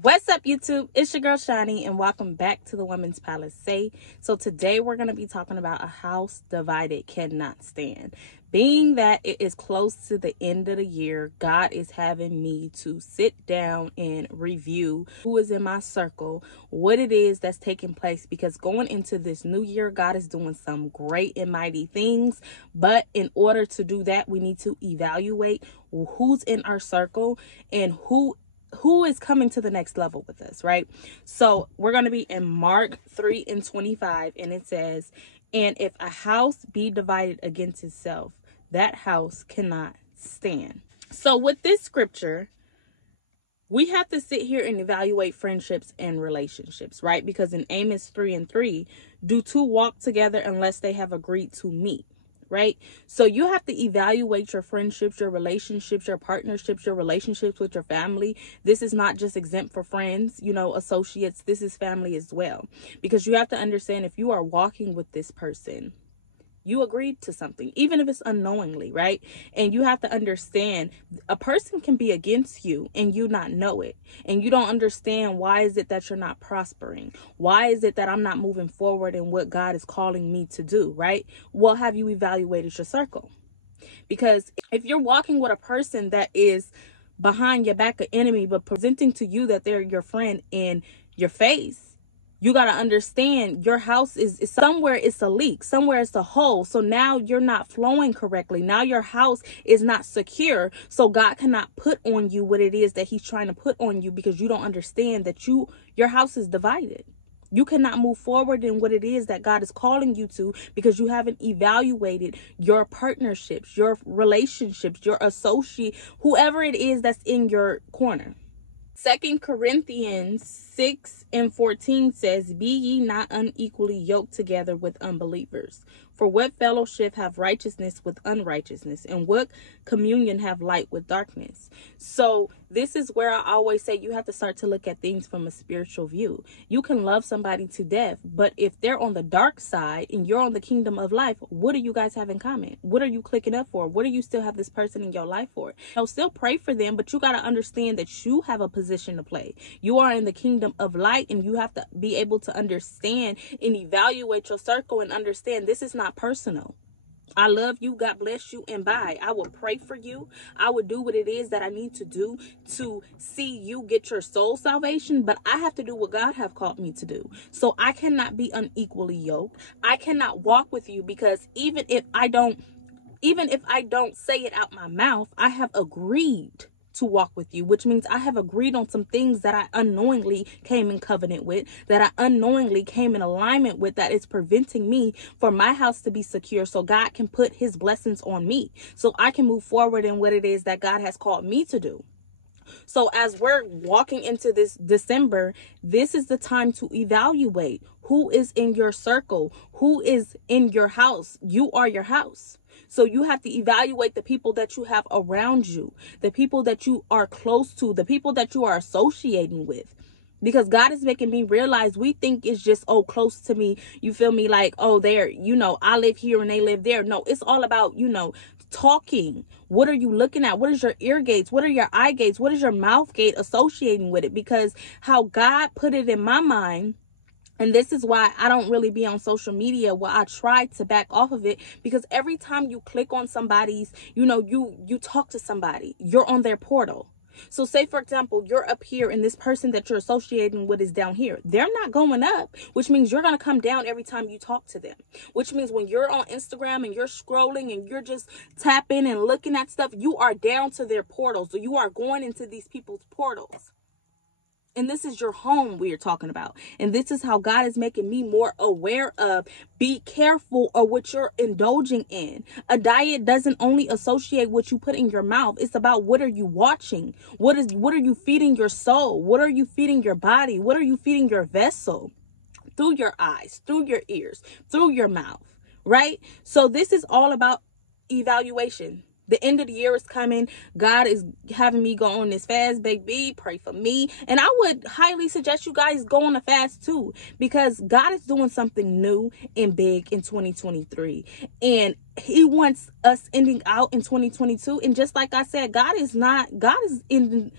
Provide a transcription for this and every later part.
What's up, YouTube? It's your girl Shani, and welcome back to the Women's Palacè. So today we're going to be talking about a house divided cannot stand. Being that it is close to the end of the year, God is having me to sit down and review who is in my circle, what it is that's taking place, because going into this new year, God is doing some great and mighty things. But in order to do that, we need to evaluate who's in our circle and who is coming to the next level with us, right? So we're going to be in Mark 3:25, and it says, and if a house be divided against itself, that house cannot stand. So with this scripture, we have to sit here and evaluate friendships and relationships, right? Because in Amos 3:3, do two walk together unless they have agreed to meet? Right? So you have to evaluate your friendships, your relationships, your partnerships, your relationships with your family. This is not just exempt for friends, associates. This is family as well. Because you have to understand, if you are walking with this person, you agreed to something, even if it's unknowingly, right? And you have to understand, a person can be against you and you not know it. And you don't understand, why is it that you're not prospering? Why is it that I'm not moving forward in what God is calling me to do, right? Well, have you evaluated your circle? Because if you're walking with a person that is behind your back an enemy, but presenting to you that they're your friend in your face, you got to understand, your house is somewhere, it's a leak, somewhere it's a hole. So now you're not flowing correctly. Now your house is not secure. So God cannot put on you what it is that he's trying to put on you, because you don't understand that your house is divided. You cannot move forward in what it is that God is calling you to, because you haven't evaluated your partnerships, your relationships, your associate, whoever it is that's in your corner. 2 Corinthians 6:14 says, be ye not unequally yoked together with unbelievers. For what fellowship have righteousness with unrighteousness? And what communion have light with darkness? So this is where I always say, you have to start to look at things from a spiritual view. You can love somebody to death, but if they're on the dark side and you're on the kingdom of life, what do you guys have in common? What are you clicking up for? What do you still have this person in your life for? Still pray for them, but you got to understand that you have a position to play. You are in the kingdom of light, and you have to be able to understand and evaluate your circle and understand, this is not personal. I love you. God bless you. And bye. I will pray for you. I will do what it is that I need to do to see you get your soul salvation. But I have to do what God have called me to do. So I cannot be unequally yoked. I cannot walk with you, because even if I don't say it out my mouth, I have agreed to walk with you, which means I have agreed on some things that I unknowingly came in covenant with, that I unknowingly came in alignment with, that is preventing me for my house to be secure, so God can put his blessings on me, so I can move forward in what it is that God has called me to do. So as we're walking into this December, this is the time to evaluate who is in your circle, who is in your house. You are your house. So you have to evaluate the people that you have around you, the people that you are close to, the people that you are associating with. Because God is making me realize, we think it's just, close to me. You feel me? Like, they're, I live here and they live there. No, it's all about, talking. What are you looking at? What is your ear gates? What are your eye gates? What is your mouth gate associating with it? Because how God put it in my mind, and this is why I don't really be on social media. Well, I try to back off of it, because every time you click on somebody's, you talk to somebody, you're on their portal. So say, for example, you're up here and this person that you're associating with is down here. They're not going up, which means you're going to come down every time you talk to them, which means when you're on Instagram and you're scrolling and you're just tapping and looking at stuff, you are down to their portals. So you are going into these people's portals. And this is your home we are talking about. And this is how God is making me more aware of, be careful of what you're indulging in. A diet doesn't only associate what you put in your mouth. It's about, what are you watching? What are you feeding your soul? What are you feeding your body? What are you feeding your vessel? Through your eyes, through your ears, through your mouth, right? So this is all about evaluation. The end of the year is coming. God is having me go on this fast, baby. Pray for me. And I would highly suggest you guys go on a fast too, because God is doing something new and big in 2023. And he wants us ending out in 2022. And just like I said, God is ending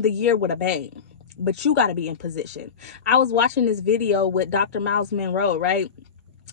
the year with a bang. but you got to be in position. I was watching this video with Dr. Miles Monroe, right?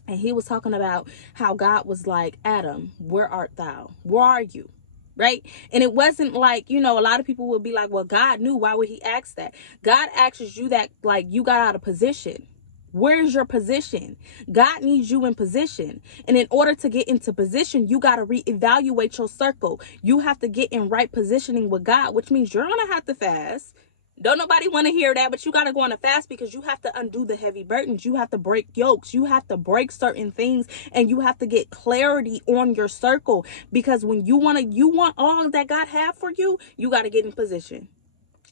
And he was talking about how God was like, Adam, where art thou? Where are you? Right? And it wasn't like, a lot of people would be like, well, God knew. Why would he ask that? God asks you that like you got out of position. Where's your position? God needs you in position. And in order to get into position, you got to reevaluate your circle. You have to get in right positioning with God, which means you're going to have to fast. Don't nobody want to hear that, but you got to go on a fast because you have to undo the heavy burdens. You have to break yokes. You have to break certain things, and you have to get clarity on your circle, because when you want all that God have for you, you got to get in position.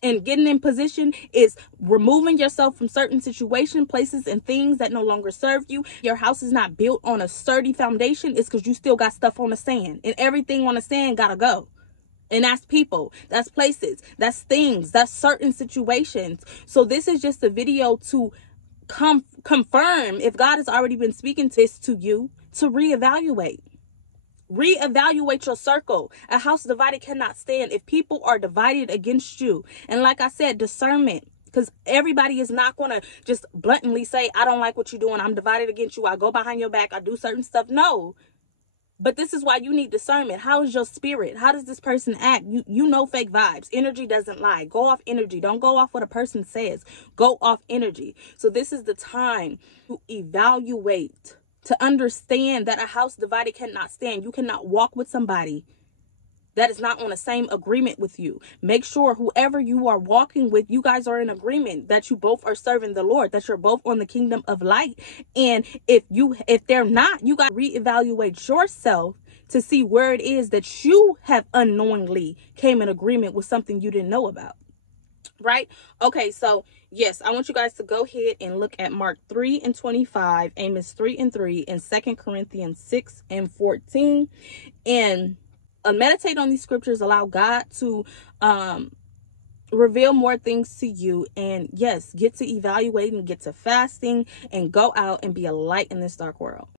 And getting in position is removing yourself from certain situations, places, and things that no longer serve you. Your house is not built on a sturdy foundation. It's because you still got stuff on the sand, and everything on the sand got to go. And that's people, that's places, that's things, that's certain situations. So this is just a video to confirm if God has already been speaking this to you, to reevaluate. Reevaluate your circle. A house divided cannot stand. If people are divided against you, and like I said, discernment, because everybody is not going to just bluntly say, I don't like what you're doing, I'm divided against you, I go behind your back, I do certain stuff. No. But this is why you need discernment. How is your spirit? How does this person act? You know fake vibes. Energy doesn't lie. Go off energy. Don't go off what a person says. Go off energy. So this is the time to evaluate, to understand that a house divided cannot stand. You cannot walk with somebody that is not on the same agreement with you. Make sure whoever you are walking with, you guys are in agreement, that you both are serving the Lord, that you're both on the kingdom of light. And if they're not, you got to reevaluate yourself to see where it is that you have unknowingly came in agreement with something you didn't know about. Right? Okay, so yes, I want you guys to go ahead and look at Mark 3:25, Amos 3:3, and 2 Corinthians 6:14. And meditate on these scriptures. Allow God to reveal more things to you. And yes, get to evaluating, get to fasting, and go out and be a light in this dark world.